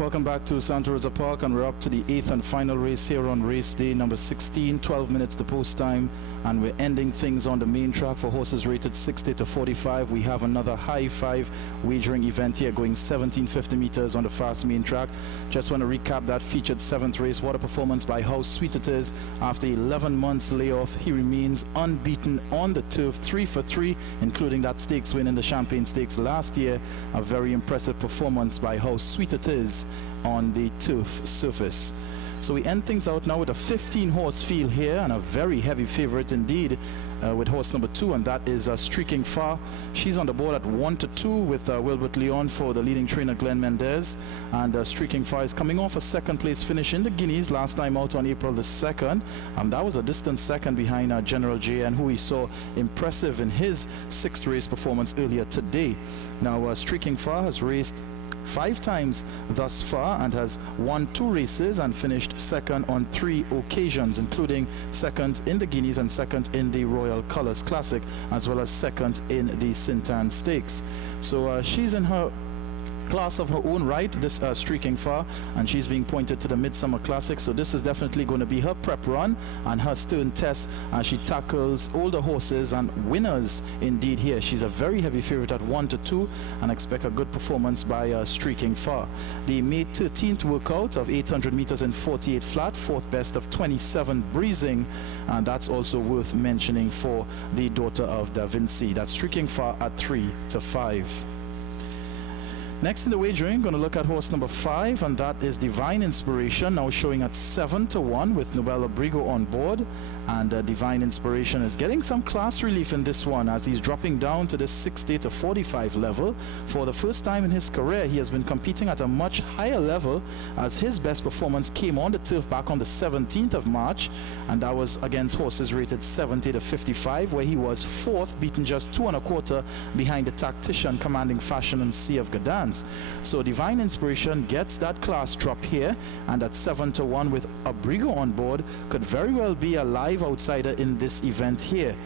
Welcome back to Santa Rosa Park, and we're up to the 8th and final race here on race day number 16, 12 minutes to post time, and we're ending things on the main track for horses rated 60 to 45. We have another high five wagering event here going 1750 meters on the fast main track. Just want to recap that featured 7th race. What a performance by How Sweet It Is. After 11 months layoff, he remains unbeaten on the turf, 3 for 3, including that stakes win in the Champagne Stakes last year. A very impressive performance by How Sweet It Is on the turf surface. So we end things out now with a 15-horse field here, and a very heavy favorite indeed with horse number 2, and that is Streaking Far. She's on the board at 1 to 2 with Wilbert Leon for the leading trainer Glenn Mendez, and Streaking Far is coming off a second place finish in the Guineas last time out on April the 2nd, and that was a distant second behind General JN, who we saw impressive in his 6th race performance earlier today. Now Streaking Far has raced 5 times thus far and has won 2 races and finished second on 3 occasions, including second in the Guineas and second in the Royal Colours Classic, as well as second in the Sintan Stakes. So she's in her class of her own right, this Streaking Far, and she's being pointed to the Midsummer Classic. So this is definitely going to be her prep run and her stern test as she tackles older horses and winners indeed here. She's a very heavy favorite at 1 to 2, and expect a good performance by Streaking Far. The May 13th workout of 800 meters in 48 flat, 4th best of 27 breezing, and that's also worth mentioning for the daughter of Da Vinci. That's Streaking Far at 3 to 5. Next in the wagering, going to look at horse number 5, and that is Divine Inspiration, now showing at 7 to 1 with Noel Abrigo on board. And Divine Inspiration is getting some class relief in this one as he's dropping down to the 60 to 45 level. For the first time in his career, he has been competing at a much higher level, as his best performance came on the turf back on the 17th of March, and that was against horses rated 70 to 55, where he was 4th, beaten just 2 1/4 behind the Tactician, Commanding Fashion, and Sea of Gadans. So Divine Inspiration gets that class drop here, and at 7 to 1 with Abrigo on board, could very well be a live outsider in this event here.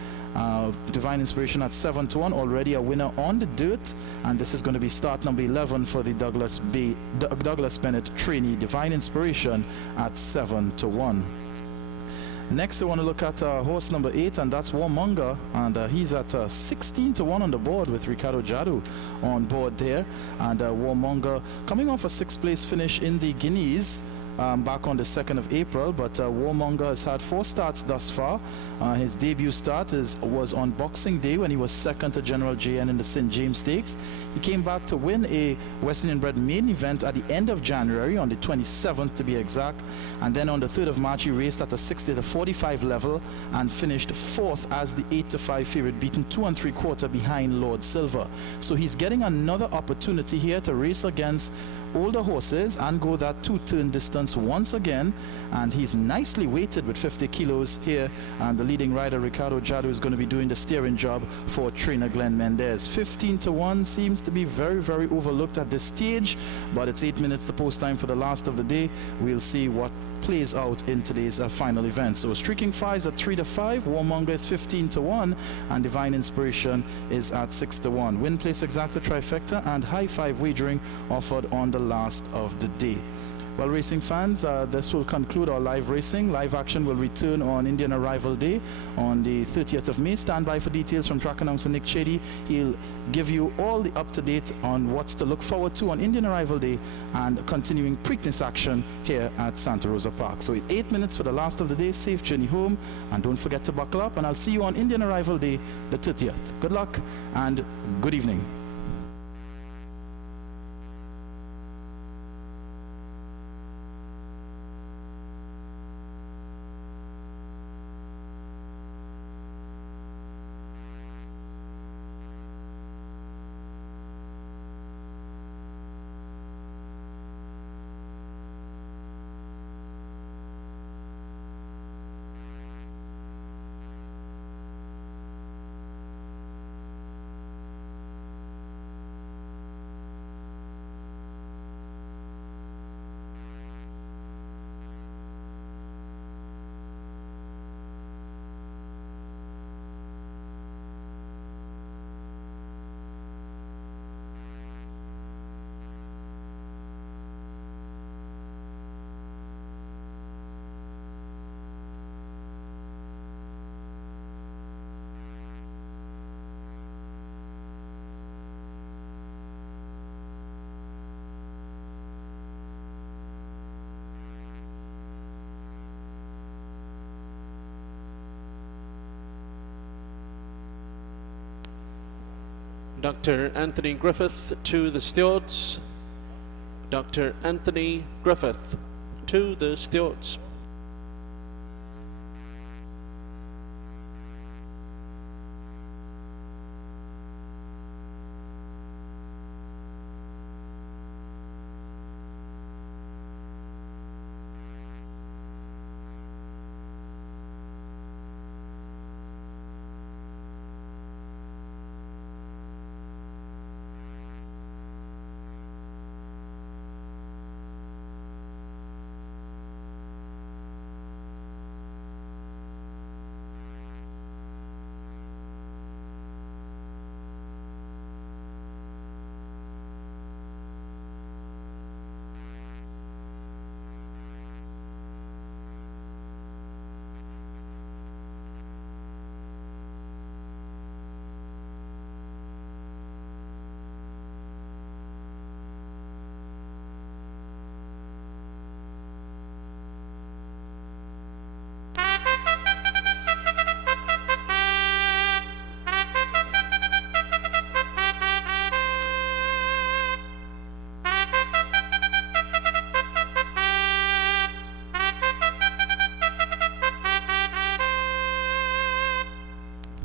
Divine Inspiration at 7 to 1, already a winner on the dirt, and this is going to be start number 11 for the Douglas Bennett trainee. Divine Inspiration at 7 to 1. Next, I want to look at horse number 8, and that's Warmonger, and he's at 16 to 1 on the board with Ricardo Jadu on board there. And Warmonger coming off a 6th place finish in the Guineas back on the 2nd of April, but Warmonger has had 4 starts thus far. His debut start was on Boxing Day when he was second to General JN in the St. James Stakes. He came back to win a West Indian bred maiden event at the end of January, on the 27th to be exact, and then on the 3rd of March he raced at a 60 to 45 level and finished 4th as the 8 to 5 favorite, beaten 2 3/4 behind Lord Silver. So he's getting another opportunity here to race against older horses and go that 2-turn distance once again, and he's nicely weighted with 50 kilos here, and the leading rider Ricardo Jadu is going to be doing the steering job for trainer Glenn Mendez. 15 to 1 seems to be very, very overlooked at this stage, but it's 8 minutes to post time for the last of the day. We'll see what plays out in today's final event. So Streaking Far is at 3 to 5, Warmonger is 15 to 1, and Divine Inspiration is at 6 to 1. Win, place, exacta, trifecta, and high five wagering offered on the last of the day. Well, racing fans, this will conclude our live racing. Live action will return on Indian Arrival Day on the 30th of May. Stand by for details from track announcer Nick Chady. He'll give you all the up-to-date on what's to look forward to on Indian Arrival Day and continuing Preakness action here at Santa Rosa Park. So it's 8 minutes for the last of the day. Safe journey home, and don't forget to buckle up, and I'll see you on Indian Arrival Day, the 30th. Good luck and good evening. Dr. Anthony Griffith to the stewards. Dr. Anthony Griffith to the stewards.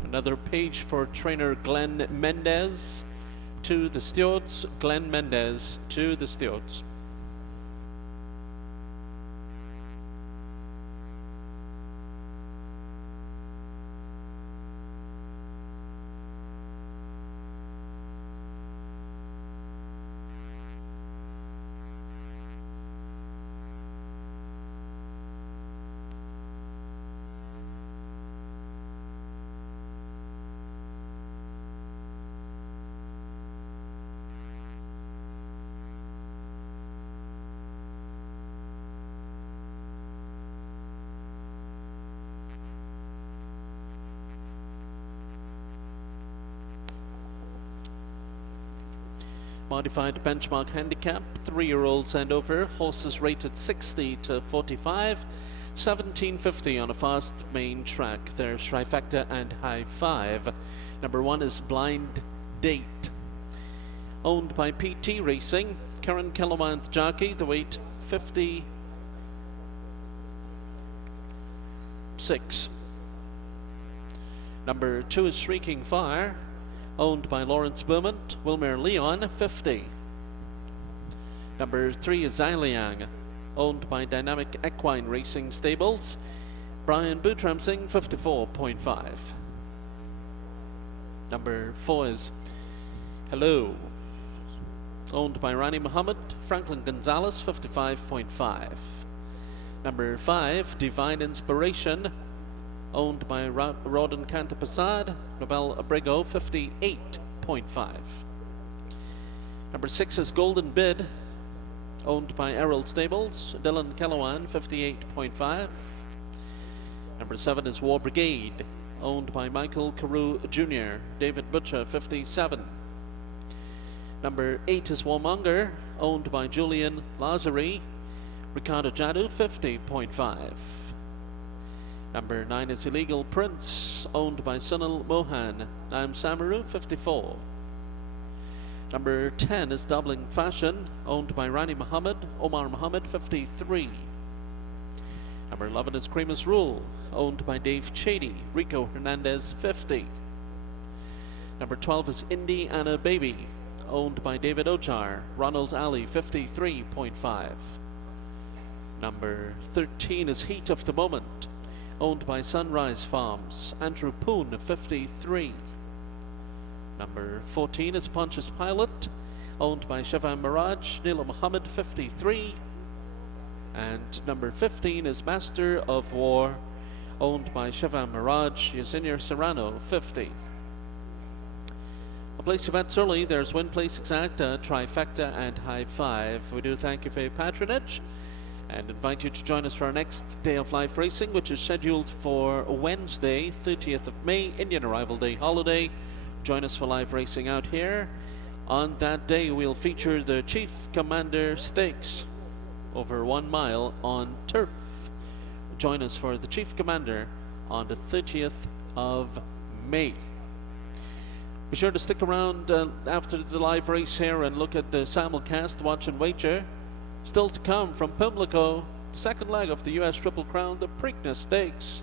Another page for trainer Glenn Mendez to the stewards. Glenn Mendez to the stewards. Modified benchmark handicap, 3-year-olds and over, horses rated 60 to 45, 1750 on a fast main track. There's trifecta and high five. Number 1 is Blind Date, owned by PT Racing. Current kilomonth jockey, the weight 56. Number 2 is Shrieking Fire, owned by Lawrence Beaumont. Wilmer Leon, 50. Number 3 is Zyliang, owned by Dynamic Equine Racing Stables. Brian Boutramsing, 54.5. Number 4 is Hello, owned by Rani Muhammad. Franklin Gonzalez, 55.5. Number 5, Divine Inspiration, owned by Rodin Cantapasad. Nobel Abrego, 58.5. Number 6 is Golden Bid, owned by Errol Stables. Dylan Kellawan, 58.5. Number 7 is War Brigade, owned by Michael Carew Jr. David Butcher, 57. Number 8 is Warmonger, owned by Julian Lazari. Ricardo Jadu, 50.5. Number 9 is Illegal Prince, owned by Sunil Mohan. Naim Samaru, 54. Number 10 is Doubling Fashion, owned by Rani Muhammad. Omar Muhammad, 53. Number 11 is Creamus Rule, owned by Dave Chady. Rico Hernandez, 50. Number 12 is Indiana Baby, owned by David Ochar. Ronald Ali, 53.5. Number 13 is Heat of the Moment, owned by Sunrise Farms. Andrew Poon, 53. Number 14 is Pontius Pilate, owned by Shivam Miraj. Nila Muhammad, 53. And number 15 is Master of War, owned by Shivam Miraj. Yasir Serrano, 50. I'll place your bets early. There's Win Place Exacta, Trifecta and High Five. We do thank you for your patronage and invite you to join us for our next day of live racing, which is scheduled for Wednesday, 30th of May, Indian Arrival Day holiday. Join us for live racing out here. On that day, we'll feature the Chief Commander Stakes over 1 mile on turf. Join us for the Chief Commander on the 30th of May. Be sure to stick around after the live race here and look at the simulcast, watch and wager. Still to come from Pimlico, the second leg of the US Triple Crown, the Preakness Stakes.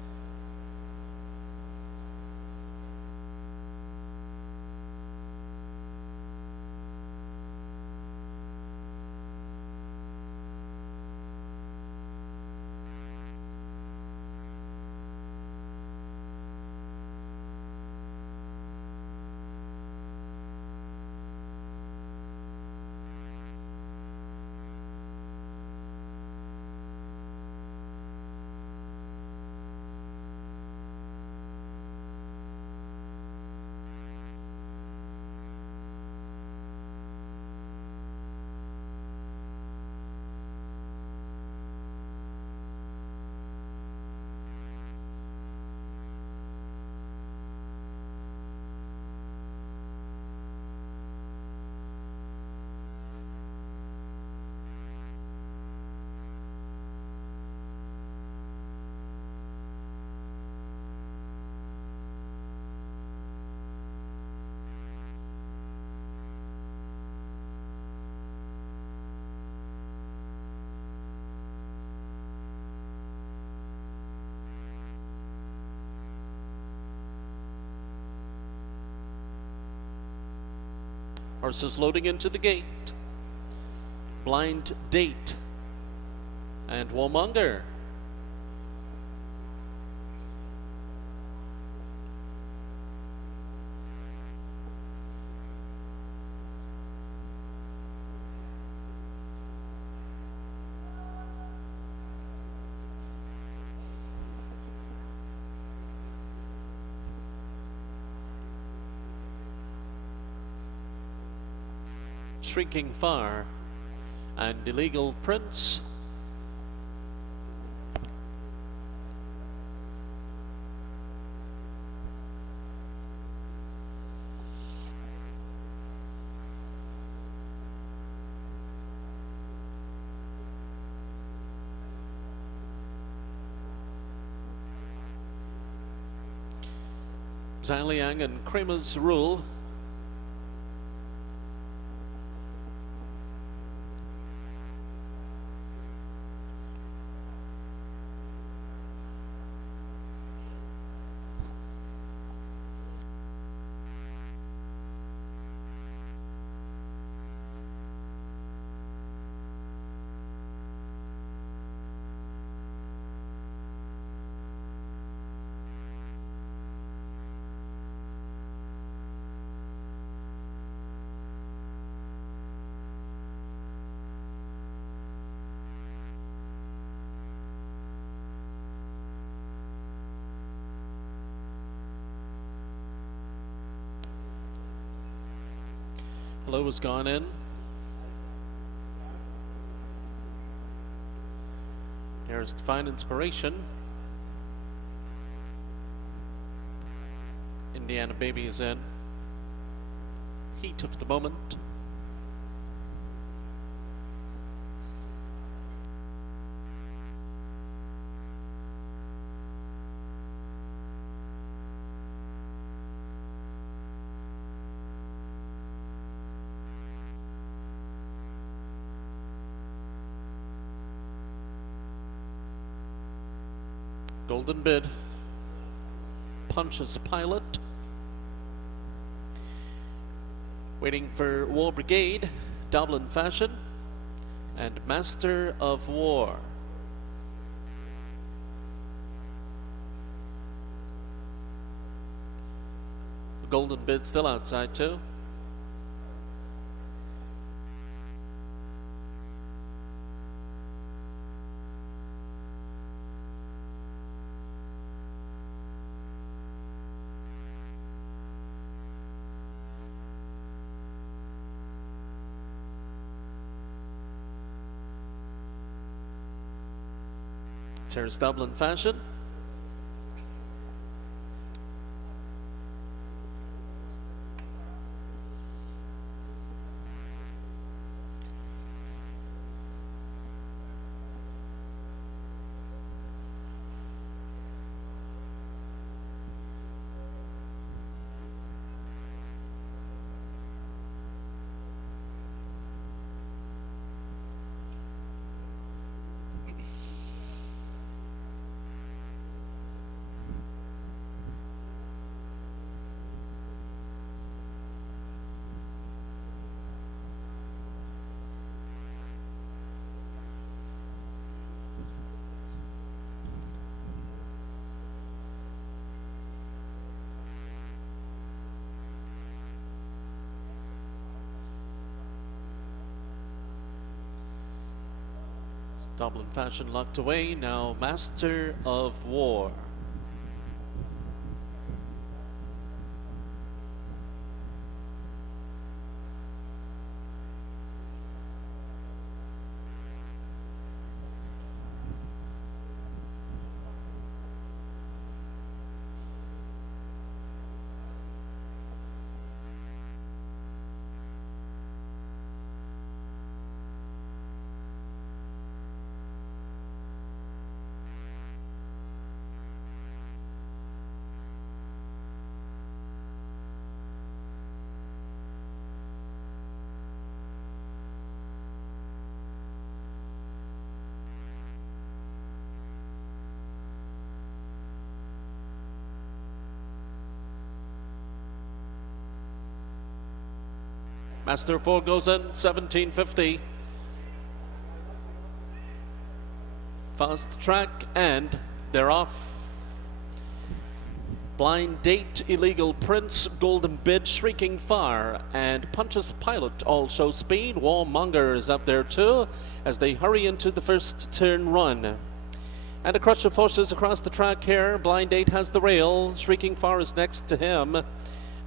Horses loading into the gate. Blind Date and Womonger. Shrieking Fire and Illegal Prince. Zhang Liang and Kramer's Rule. Hello has gone in. Here's Divine Inspiration. Indiana Baby is in. Heat of the Moment. Golden Bid, Punch's Pilot, waiting for War Brigade, Dublin Fashion, and Master of War. Golden Bid still outside too. There's Dublin Fashion. Dublin Fashion locked away, now Master of War. Master of War goes in, 1750. Fast track, and they're off. Blind Date, Illegal Prince, Golden Bid, Shrieking Fire, and Punch's Pilot all show speed. Warmonger is up there too as they hurry into the first turn run. And a crush of horses across the track here. Blind Date has the rail. Shrieking Fire is next to him.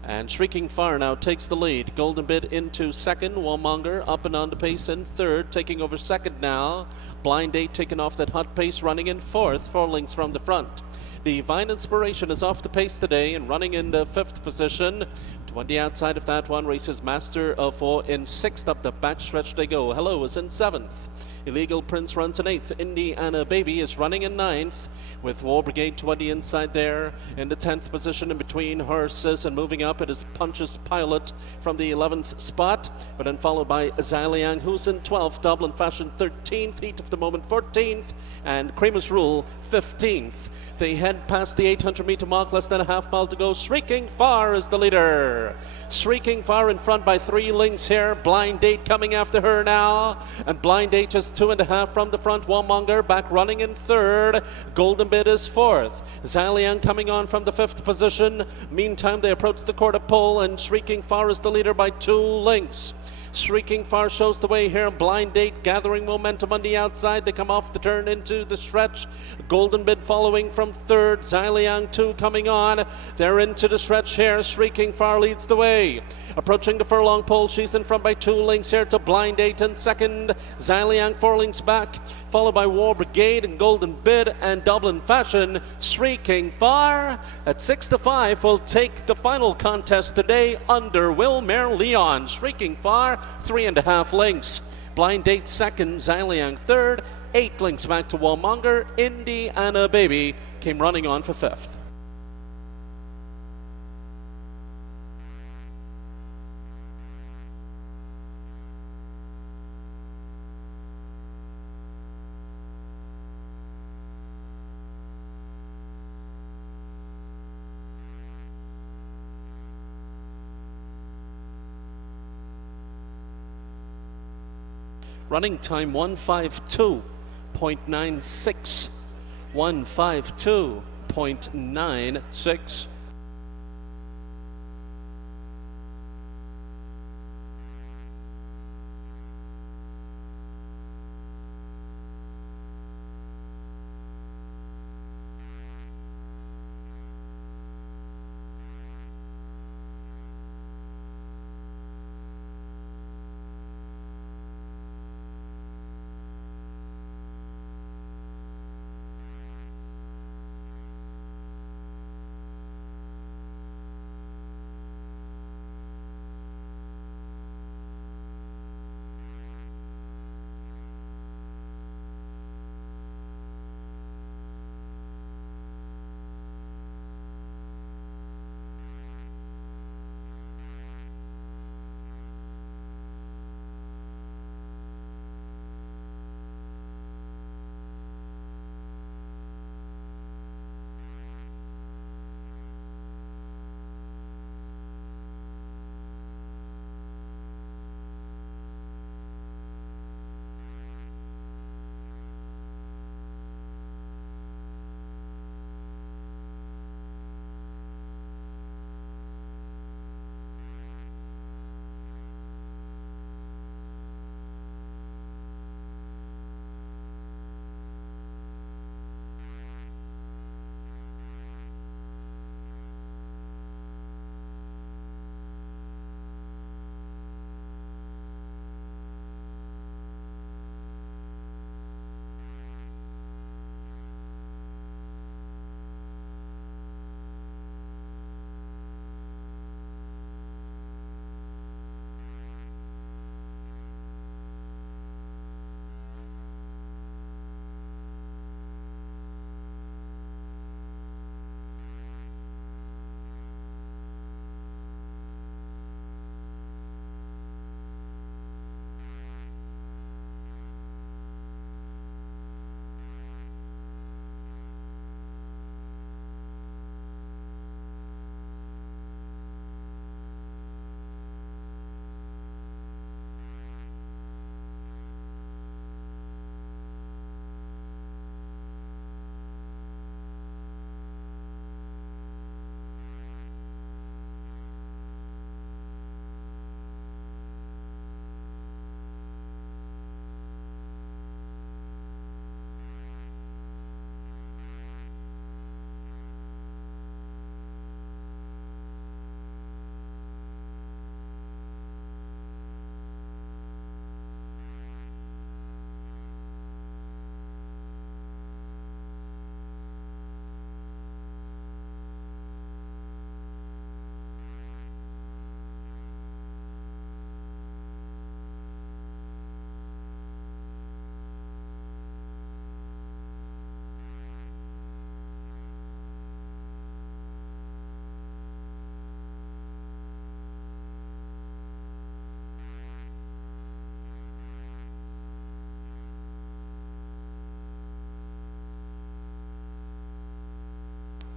And Shrieking Fire now takes the lead. Golden Bid into second. Warmonger up and on the pace in third, taking over second now. Blind Date taking off that hot pace, running in fourth, 4 lengths from the front. Divine Inspiration is off the pace today and running in the 5th position. 20 outside of that one races Master of War in 6th. Up the backstretch they go. Hello is in 7th. Illegal Prince runs in 8th. Indiana Baby is running in 9th, with War Brigade 20 inside there. In the 10th position in between horses, and moving up it is Punch's Pilot from the 11th spot, but then followed by Xiliang, who's in 12th. Dublin Fashion 13th. Heat of the Moment 14th, and Creamer's Rule 15th. They head past the 800-meter mark, less than a half mile to go. Shrieking Fire is the leader. Shrieking Fire in front by 3 lengths here. Blind Date coming after her now, and Blind Date just 2.5 from the front. Warmonger back running in 3rd. Golden Bid is 4th. Xiliang coming on from the 5th position. Meantime, they approach the quarter pole, and Shrieking Fire is the leader by 2 lengths. Shrieking Fire shows the way here. Blind Date gathering momentum on the outside. They come off the turn into the stretch. Golden Bid following from 3rd. Xiliang 2 coming on. They're into the stretch here. Shrieking Fire leads the way. Approaching the furlong pole, she's in front by 2 lengths here to Blind Date in 2nd. Xiliang 4 lengths back, followed by War Brigade and Golden Bid and Dublin Fashion. Shrieking Fire at 6-5 will take the final contest today under Wilmer Leon. Shrieking Fire 3.5 lengths. Blind Date 2nd, Xiliang 3rd, 8 lengths back to Warmonger. Indiana Baby came running on for 5th. Running time 152.96. 152.96.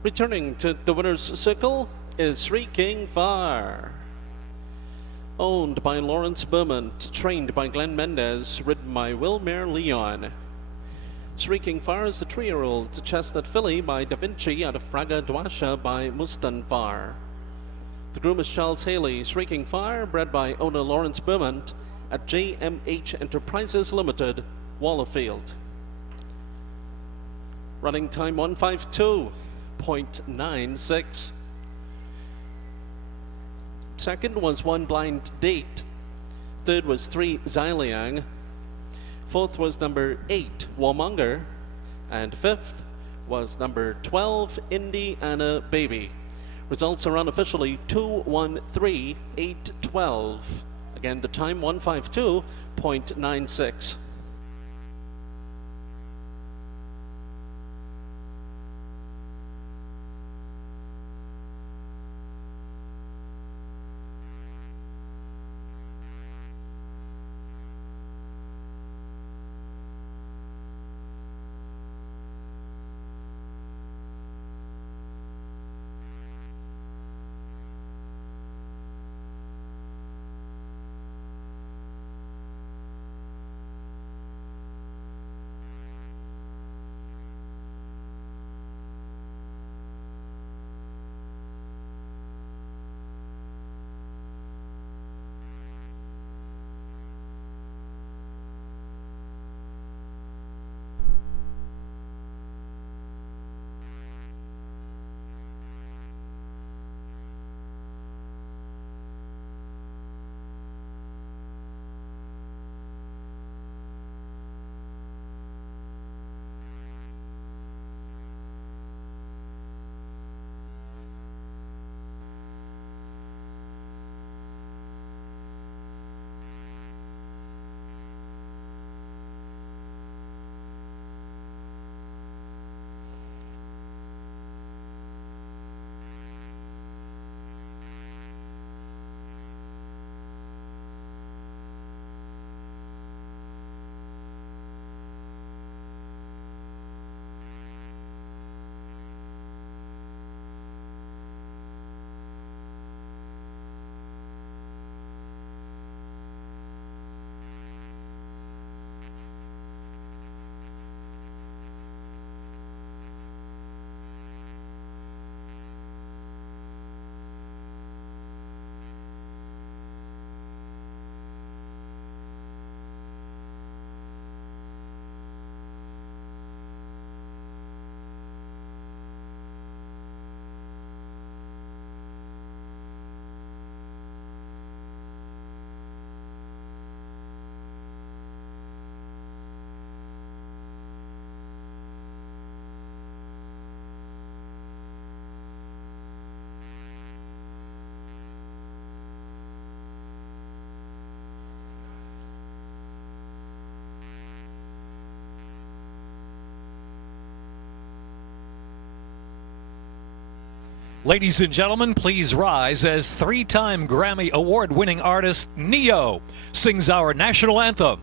Returning to the winner's circle is Shrieking Fire. Owned by Lawrence Beaumont, trained by Glenn Mendez, ridden by Wilmer Leon. Shrieking Fire is a 3-year-old. It's a chestnut filly by Da Vinci out of Fraga Dwasha by Mustanvar. The groom is Charles Haley. Shrieking Fire, bred by owner Lawrence Beaumont at JMH Enterprises Limited, Wallerfield. Running time 152.96. Second was One Blind Date. Third was 3 Xiliang. Fourth was number 8 Warmonger. And fifth was number 12 Indiana Baby. Results are unofficially 2:13.812. Again, the time 152.96. Ladies and gentlemen, please rise as 3-time Grammy Award-winning artist Neo sings our national anthem.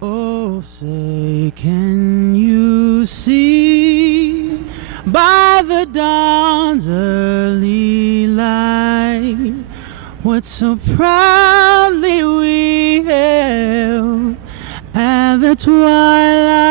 Oh, say, can you see by the dawn's early light what so proudly we hailed at the twilight?